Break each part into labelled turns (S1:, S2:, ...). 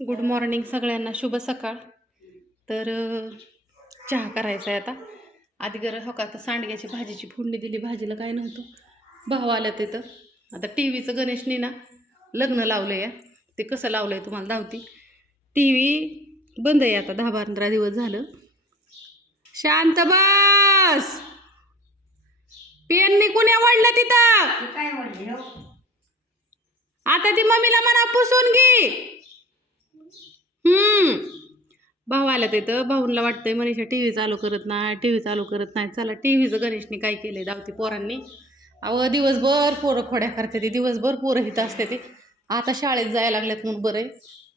S1: Good morning सगळ्यांना. शुभ सकाळ. तर चहा करायचा आहे आता. आधी गरज हो का? आता सांडग्याची भाजीची फोडणी दिली. भाजीला काय नव्हतं. भाव आलं तिथं आता टी व्हीचं गणेशने ना लग्न लावलं आहे ते कसं लावलं आहे तुम्हाला धावती? टी व्ही बंद आहे आता. दहा पंधरा दिवस झालं. शांत बस! पेननी कुणी आवडलं तिथं?
S2: काय हो?
S1: आता ती मम्मीला म्हणा पुसून घे हम्म भाऊ आला तिथं भाऊंला वाटतंय मनीषा टी व्ही चालू करत नाही टी व्ही चालू करत नाही. चला टी व्हीचं गणेशने काय केलंय? दावती पोरांनी. अव दिवसभर पोरं खोड्या करते ती दिवसभर पोरं हिथं असते ती. आता शाळेत जायला लागल्यात म्हणून बरं आहे.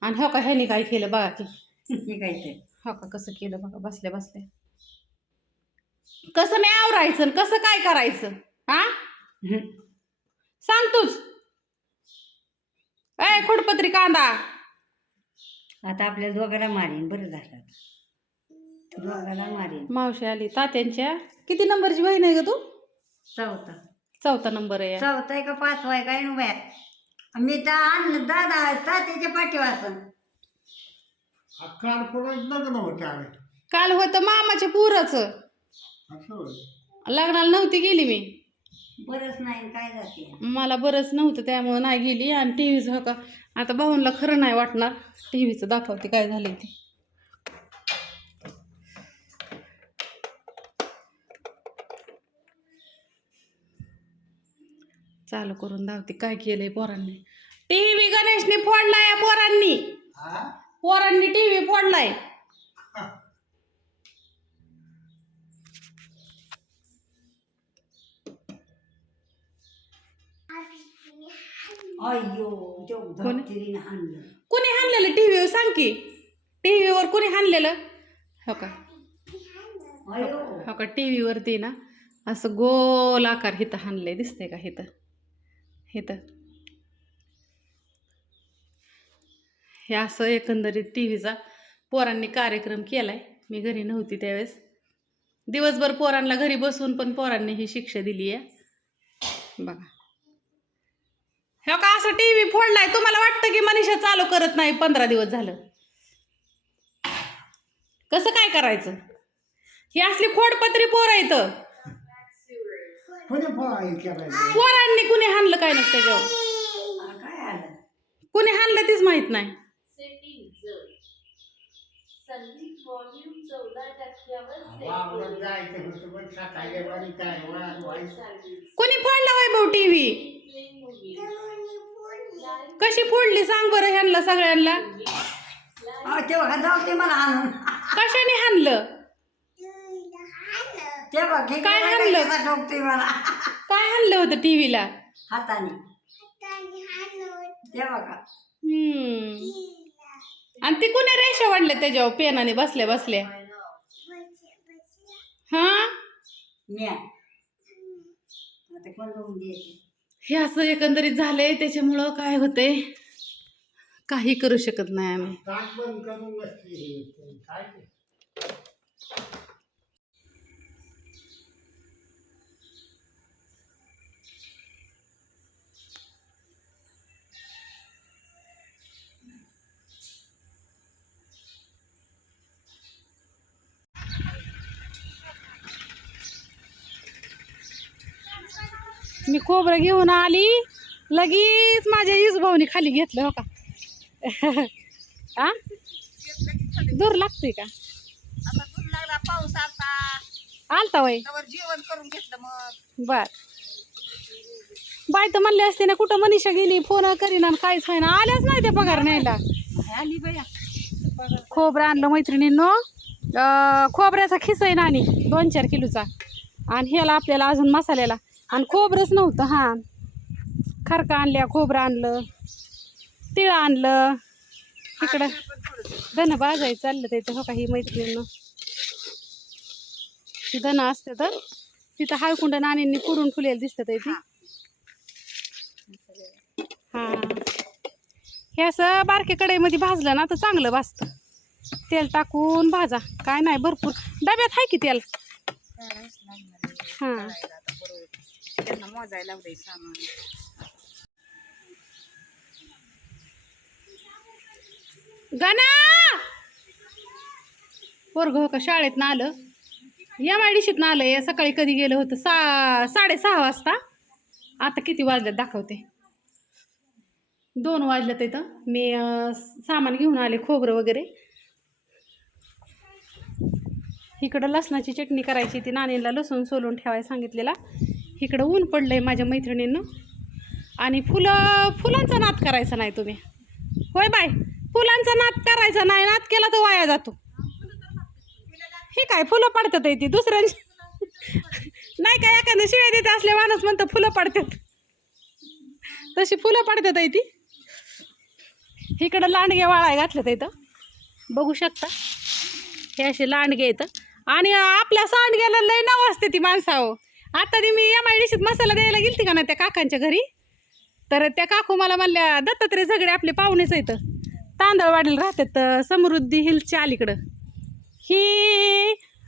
S1: आणि हो का ह्यानी काय केलं बघा की?
S2: हे काय ते
S1: हो का कसं केलं बघा बसल्या बसल्या. कसं नाही आवरायचं आणि कसं काय करायचं? हा? सांग तूच. ए खुडपत्री कांदा.
S2: आता आपल्या दोघाला मारीन बरं झालं दोघाला मारीन.
S1: मावशी आली. तात्यांच्या? किती नंबरची बहीण आहे ग तू?
S2: चौथा.
S1: चौथा नंबर आहे.
S2: चौथा आहे का पाचवा आहे? काय नुब्या मी तर आणलं दादा तात्याच्या पाठीवासन
S3: काल लग्न होतं
S1: काल होतं मामाच्या पुराचं.
S3: असं होय.
S1: लग्नाला नव्हती गेली मी.
S2: बरंच नाही काय जाते?
S1: मला बरंच नव्हतं त्यामुळं नाही गेली. आणि टी व्हीचं का आता भाऊंला खरं नाही वाटणार. टी व्हीचं दाखवते काय झालंय ते. चालू करून धावते काय केलंय पोरांनी. टी व्ही गणेशने फोडलाय या पोरांनी? पोरांनी टी व्ही फोडलाय.
S2: अय्यो ते
S1: कोणी? हाणलेलं? टी व्हीवर सांग की. टी व्हीवर कोणी हाणलेलं? हो का?
S2: अयो
S1: हो का? टी व्हीवरती ना असं गोल आकार हिथं हाणलंय. दिसतंय का हिथं? हिथं. हे असं एकंदरीत टी व्हीचा पोरांनी कार्यक्रम केलाय. मी घरी नव्हती त्यावेळेस. दिवसभर पोरांना घरी बसून पण पोरांनी ही शिक्षा दिली आहे बघा. हे का असं टी व्ही फोडलाय? तुम्हाला वाटतं की मनीषा चालू करत नाही? पंधरा दिवस झालं. कसं काय करायचं? ही असली खोडपत्री पोरं इथं. पोरांनी कुणी हाणलं काय नसतं त्याच्यावर?
S2: आ, काय आलं
S1: कुणी हाणलं तीच माहीत नाही.
S3: वावरात जायचं होतं पण सकाळी आणि काय वाद व्हायचं.
S1: कुणी फोडला वैभव टीव्ही कशी फोडली सांग बरं ह्यांना सगळ्यांना
S2: तेव्हा जाऊ ते मला आणून.
S1: कशाने हाणलं?
S2: तेव्हा घे
S1: काय आणलं?
S2: ठोकते मला?
S1: काय हाणलं होतं टीव्हीला
S2: हाताने. तेव्हा का
S1: हम्म. आणि ती कुणी रेषा वाढल्या त्याच्यावर पेनाने बसल्या बसल्या. हा? हे असं एकंदरीत झालंय त्याच्यामुळं काय होतंय? काही करू शकत नाही आम्ही
S3: ताट बंद करून बसली हे. काय ते?
S1: मी खोबरं घेऊन आली लगेच माझ्या भाऊनी खाली घेतलं हो का? आ? दूर लागतोय का?
S2: आता लागला पाऊस आता
S1: आलता वय
S2: त्यावर जेवण करून घेतलं मग.
S1: बर. बाय तर म्हणले असते ना कुठं मनीषा गेली फोन करीना आणि काहीच आहे ना आल्याच नाही त्या पगार न्यायला.
S2: आली बया.
S1: खोबरं आणलं मैत्रिणींनो. अं, खोबऱ्याचा खिस आहे नानी दोन चार किलोचा. आणि ह्याला आपल्याला अजून मसाल्याला आणि खोबरंच नव्हतं हां. खरका आणल्या खोबरं आणलं तिळ आणलं तिकडं धन बाजाय चाललं त्याचं हो काही मैत्रिणींनो. धन असते तर तिथं हळकुंड नाणींनी पुरून फुलेलं दिसतं ते ती हां. हे असं बारके कढईमध्ये भाजलं ना तर चांगलं भाजतं. तेल टाकून भाजा. काय नाही भरपूर. डब्यात आहे की तेल? हां
S2: त्यांना मोजायला लावलंय सामान.
S1: गणा! पोरग हो का शाळेत आलं? एम आय डी आलं या सकाळी कधी गेलं होतं? सा साडेसहा वाजता. आता किती वाजल्यात दाखवते. दोन वाजल्यात इथं. मी सामान घेऊन आले खोबरं वगैरे. इकडं लसणाची चटणी करायची ती नानीला लसूण सोलून ठेवायला सांगितलेला. इकडं ऊन पडलं आहे माझ्या मैत्रिणींनं. आणि फुलं फुलांचा नाद करायचा नाही तुम्ही. होय बाय फुलांचा नाद करायचा नाही. नाद केला तर वाया जातो. हे काय फुलं पडतात ती? दुसऱ्यांची नाही काय एखादं शिवाय देत असले माणूस म्हणतं फुलं पडतात. तशी फुलं पडतात ती. इकडं लांडगे वाळाय घातलं इथं बघू शकता. हे असे लांडगे येतं आणि आपल्या सांडग्याला लय नाव असते ती माणसावं आता ती मी एम आय मसाला द्यायला गेलती का ना त्या काकांच्या घरी? तर त्या काकू मला म्हणल्या दत्तात्रय झगडे आपले पाहुणेच आहेत. तांदळ वाढले राहतात समृद्धी हिलच्या अलीकडं. ही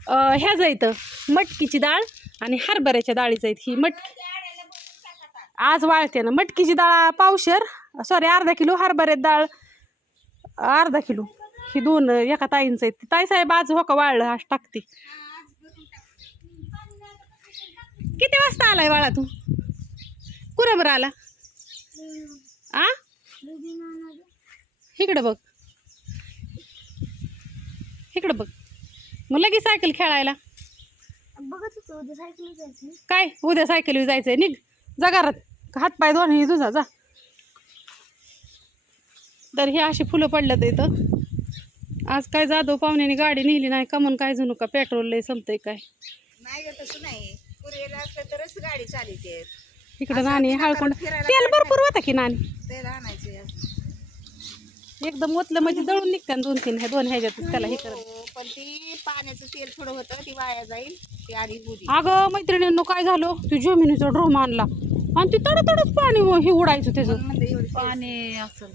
S1: अं, ह्याच येतं मटकीची डाळ आणि हरभऱ्याच्या डाळीचं आहेत ही मटकी. आज वाळते ना मटकीची डाळ पावशर सॉरी अर्धा किलो हरभऱ्यात डाळ अर्धा किलो. ही दोन एका ताईंचं आहेत. ताईसाहेब आज होका वाळलं आज टाकते. किती वाजता आलाय बाळा तू? कुणा बरं आला? आ? इकडं बघ. इकडं बघ. मग लगेच सायकल खेळायला.
S2: बघत होतो उद्या सायकल जायचं
S1: काय? उद्या सायकल जायचंय. निघ. जा घरात. हातपाय दोन्ही तुझा जा. तर हे अशी फुलं पडल्यात इथं. आज काय जाधव पाहुण्याने गाडी नेली नाही का म्हणून काय जणू का पेट्रोल लय संपतंय काय?
S4: नाही तसं नाही. असलं तरच गाडी चालते
S1: इकडं नाणी हळकोंड
S4: फिरायला
S1: तेल भरपूर होता की नाणी?
S4: तेल आणायचं.
S1: एकदम ओतलं म्हणजे दळून निघत्या दोन तीन ह्या दोन ह्याच्यात त्याला हे करत.
S4: हो, पण ती पाण्याचं तेल थोडं होतं ती वाया जाईल ती आधी बुदी
S1: अगं मैत्रिणींनो काय झालं? तू जमिनीचा ड्रोम आणला. आणि ती तड तडच पाणी हे उडायचं त्याचं.
S5: पाणी असेल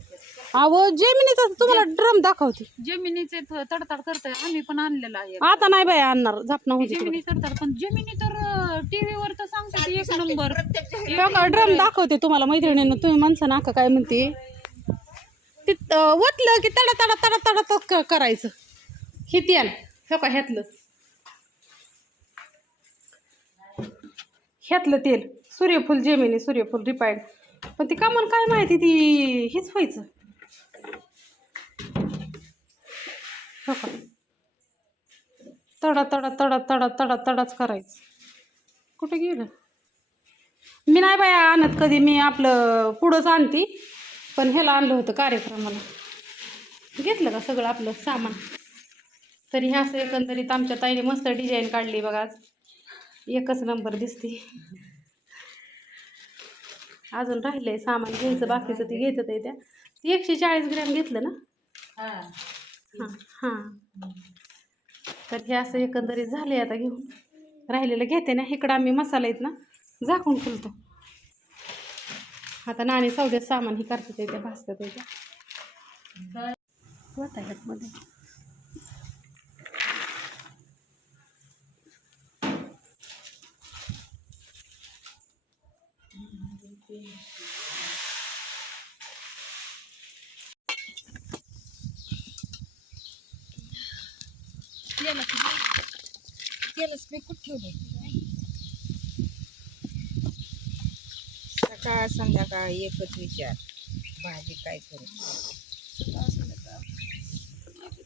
S1: अहो जमिनीचा तुम्हाला ड्रम दाखवते.
S5: जमिनीचे थ- तडतड करतोय. आम्ही पण आणलेला आहे.
S1: आता नाही बाय आणणार. झापणा होती
S5: जमिनी तडतड. पण जमिनी तर टीव्ही वर तर सांगते ती एक नंबर.
S1: ड्रम दाखवते तुम्हाला मैत्रिणींना. तुम्ही माणसं नाका काय म्हणते. ते अं, ओतलं की तडा तडा तडा तडा क- करायचं. हे तेल. हे का ह्यातलं? ह्यातलं तेल. सूर्यफूल जेमिनी सूर्यफूल रिपाईड पण ती का म्हणून काय माहिती ती? हेच व्हायचं. हो का तडा तडा तडा तडा तडा तडाच करायचं. कुठे गेलं? मी नाही बाया आणत कधी मी आपलं पुढंच आणते पण ह्याला आणलं होतं कार्यक्रमाला. घेतलं का सगळं आपलं सामान? तरी हे असं एकंदरीत आमच्या ताईने मस्त डिझाईन काढली बघा आज. एकच नंबर दिसते. अजून राहिलंय सामान घ्यायचं बाकीचं ते घेतात आहे त्या. ती एकशे चाळीस ग्रॅम घेतलं ना? हां. हां. तर हे असं एकंदरीत झाले आता घेऊन. राहिलेलं घेते ना इकडं आम्ही मसाला आहेत ना झाकून फुलतो आता नाणी सौद्यात सामान ही करतात त्याच्या भाजतात त्याच्या ह्यातमध्ये.
S4: कुठं ठेवले सकाळ संध्याकाळ एकच विचार. भाजी काय करू?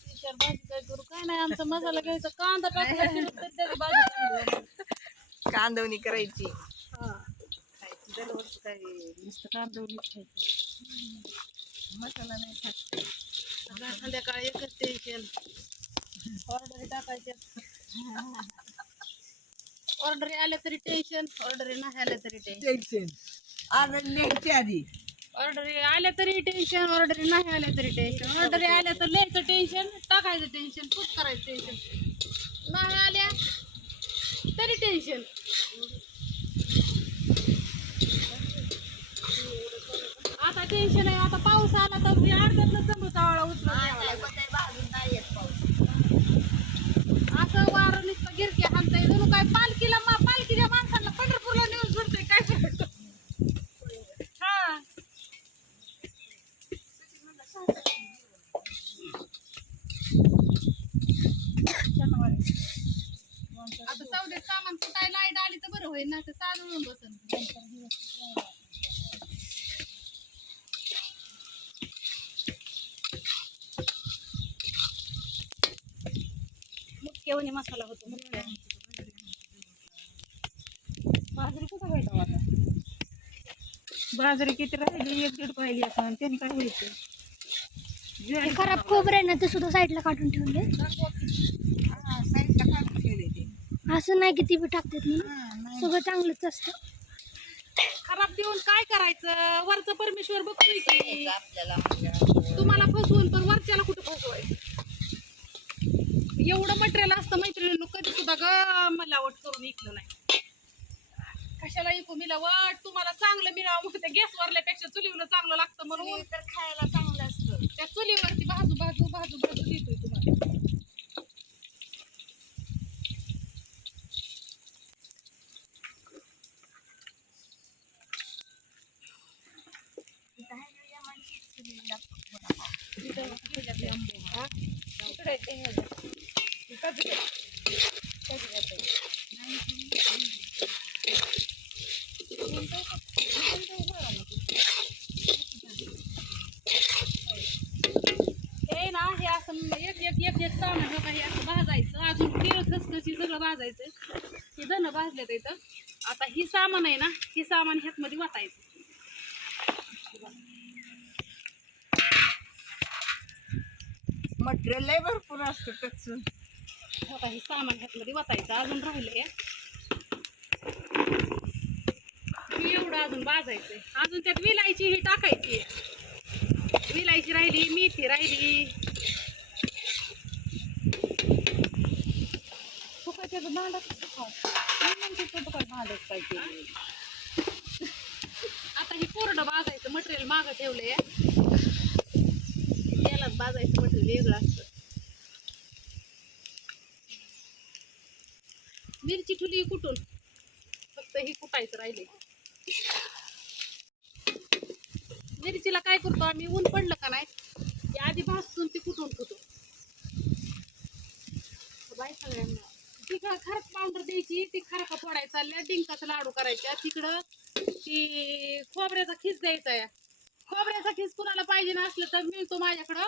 S5: विचार भाजी काय करू? काय नाही आमचा मसाला घ्यायचा. कांदा.
S4: कांदवणी करायची.
S5: हा.
S4: दरवर्षी काय
S5: नुसतं खायचं.
S4: मसाला नाही खात.
S5: आता संध्याकाळी एकच टेन्शन ऑर्डर टाकायच्या ऑर्डर आल्या तरी टेन्शन ऑर्डर नाही आल्या तरी टेन्शन
S4: टेन्शन आनंद न्यायची आधी.
S5: ऑर्डर आल्या तरी टेन्शन ऑर्डर नाही आल्या तरी टेन्शन ऑर्डर आल्या तर लिहायचं टेन्शन टाकायचं टेन्शन खूप करायचं टेन्शन नाही आल्या तरी टेन्शन आता टेन्शन आहे आता पाऊस आला तर अर्ध्यातलं जमू चावळा उचलून असं काय पालखीला मा पालखीच्या माणसांना पंढरपूरला नेऊन सोडते काय सोडतो
S1: आता चौदे लाइट आली तर बरं होईल
S4: ना तर चालून मुख्य
S1: मसाला होतो मुख्य. आता. बाजरी किती राहिली? एक दीड पाहिली आता आणि त्याने काय व्हायचं?
S6: खराब खोबरं आहे ना ते सुद्धा साईडला काढून ठेवले
S4: हा, साईडला काढून ठेवले. ते
S6: असं नाही की ती बी टाकतात म्हणून. सगळं चांगलंच असतं.
S1: खराब देऊन काय करायचं? वरचं परमेश्वर बघतोय की.
S4: आपल्याला
S1: तुम्हाला फसवून पण वरच्याला कुठं फसवायचं? एवढं मटेरियल असतं मैत्रिणीनं कधी सुद्धा ग मिलावट करून इकलं नाही. कशाला इकू मिलावट तुम्हाला चांगलं मिळावं म्हणून त्या गॅस वरल्यापेक्षा चुलीवर चांगलं लागतं म्हणून.
S4: तर खायला चांगलं असतं.
S1: त्या चुलीवरती भाजू भाजू भाजू भाजू देतोय तुम्हाला हे एक एक एक एक सामान हे असं भाजायचं. अजून तीळ खसखसी सगळं भाजायचं. हे धन भाजले इथं. आता ही सामान आहे ना ही सामान ह्यातमध्ये वाटायचं.
S4: मटेरियल लय भरपूर असतं त्याचं
S1: आता हे सामान ह्यातमध्ये वाटायचं. अजून राहिलंय. हे एवढं अजून भाजायचंय. अजून त्यात विलायची ही टाकायची विलायची राहिली मेथी राहिली. फुकायचं पाहिजे आता हे कोरडं बाजायचं मटेरियल मागं ठेवलंय. त्याला भाजायचं मटेरियल वेगळं असतं. मिरची ठुली कुठून? फक्त ही कुटायचं राहिले मिरचीला काय करतो आम्ही? ऊन पडलं का नाही? आधी भासून ती कुठून कुठून बाय सगळ्यांना तिकडं खारक पावडर द्यायची. ती खारका फोडायचा डिंकाचा लाडू करायचा तिकडं ती खोबऱ्याचा खीस द्यायचा या खोबऱ्याचा खीस कुणाला पाहिजे नसलं तर मिळतो माझ्याकडं.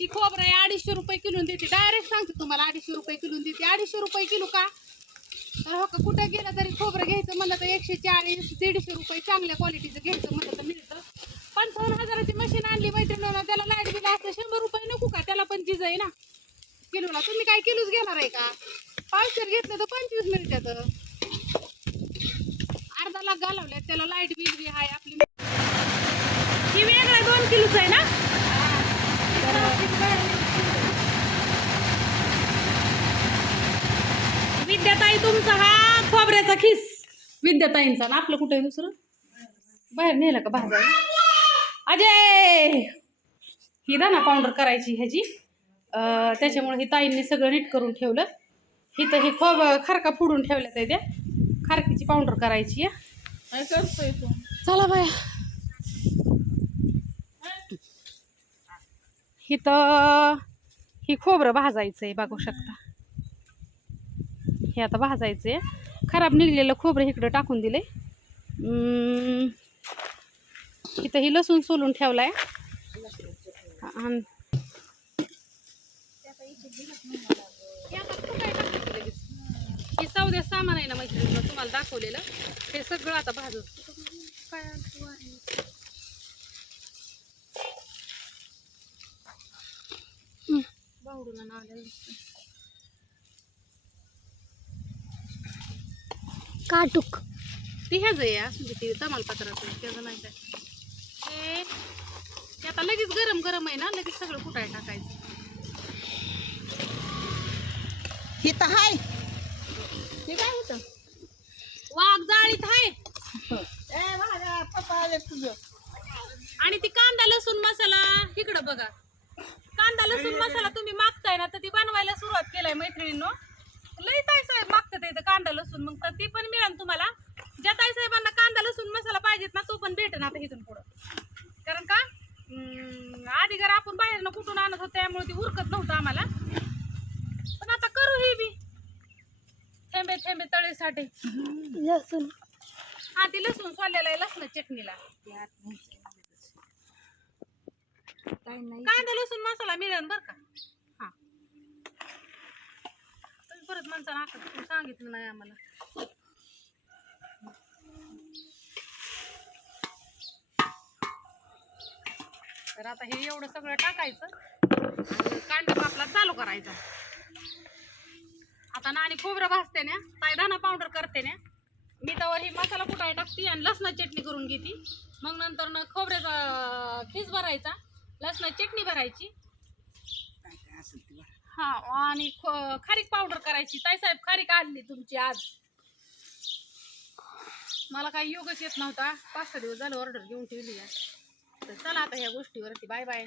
S1: ती खोबरं आहे अडीचशे रुपये किलो देते. डायरेक्ट सांगते तुम्हाला अडीचशे रुपये किलो देते. अडीचशे रुपये किलो का? तर हो का कुठं गेलं तरी खोबरं घ्यायचं म्हणलं तर एकशे चाळीस दीडशे रुपये चांगल्या क्वालिटीचं घ्यायचं म्हणलं तर मिळतं. पंचावन्न हजाराची मशीन आणली मैत्रिणीनं. त्याला लाइट बिल असतं शंभर रुपये नको का? त्याला पण जिज आहे ना. किलोला तुम्ही काय किलोच घेणार आहे का? पाचशे घेतलं तर पंचवीस मिळतात अर्धा लाख घालवल्यात त्याला लाइट बिल बी आहे आपली. ही वेगळा दोन किलोच आहे ना? विद्याताई तुमचा हा खोबऱ्याचा खिस. विद्याताईंचा ना आपलं कुठे आहे दुसरं? बाहेर नेलं का? बाहेर अजय! ही दाना पावडर करायची ह्याची. त्याच्यामुळे ही ताईंनी सगळं नीट करून ठेवलं. इथं ही खोब खारका फोडून ठेवल्या त्या त्या. खारकीची पावडर करायची आहे.
S4: काय करतोय तू.
S1: चला बाया. इथं ही खोबरं भाजायचं आहे बघू शकता. हे आता भाजायचं आहे खराब निघलेलं खोबरं इकडं टाकून दिले इथं ही लसूण सोलून ठेवलाय. आणि हे आता कुठं टाकायचं लगेच? हे सौद्या सामान आहे ना मैत्रिणीनं तुम्हाला दाखवलेलं. हे सगळं आता भाजून. काय बावडूला नाव.
S6: काटूक.
S1: ती ह्याच आहे असं म्हणजे ते तमालपत्राचं त्याचं नाही काय ते ते आता लगेच गरम गरम आहे ना लगेच सगळं कुटाय टाकायचं.
S4: हे तर हाय. काय होतं?
S1: वाघ जाळीत आहे आणि ती कांदा लसूण मसाला इकडं बघा. कांदा लसूण मसाला तुम्ही मागताय ना तर ती बनवायला सुरुवात केलाय मैत्रिणींनो. लई ताई साहेब मागतात इथं कांदा लसूण मग तर ती पण मिळेल तुम्हाला. ज्या ताई साहेबांना कांदा लसूण मसाला पाहिजेत ना तो पण भेटेल आता इथून पुढं. कारण का? आधी जर आपण बाहेरनं कुठून आणत होतो त्यामुळे ते उरकत नव्हतं आम्हाला. तळे डाळीसाठी
S6: लसूण.
S1: हा ती लसूण सोललेला आहे लसण चटणीला.
S4: काय नाही
S1: कांदा लसूण मसाला मिळेल बर का? हा. तुम्ही परत म्हणता ना आता तुम्ही सांगितलं नाही आम्हाला. तर आता हे एवढं सगळं टाकायचं आणि कांदा कापला चालू करायचा. आता नाणी खोबरं भाजते ना दाणा पावडर करते ना. मी त्यावर ही मसाला कुटाय टाकते आणि लसणाची चटणी करून घेते. मग नंतर ना खोबऱ्याचा खीस भरायचा. लसणाची चटणी भरायची. हा आणि ख- खारीक पावडर करायची. ताई साहेब खारीक आणली तुमची आज. मला काही योगच येत नव्हता. पाच सहा दिवस झालं ऑर्डर घेऊन ठेवली आहे. तर चला आता ह्या गोष्टीवरती. Bye bye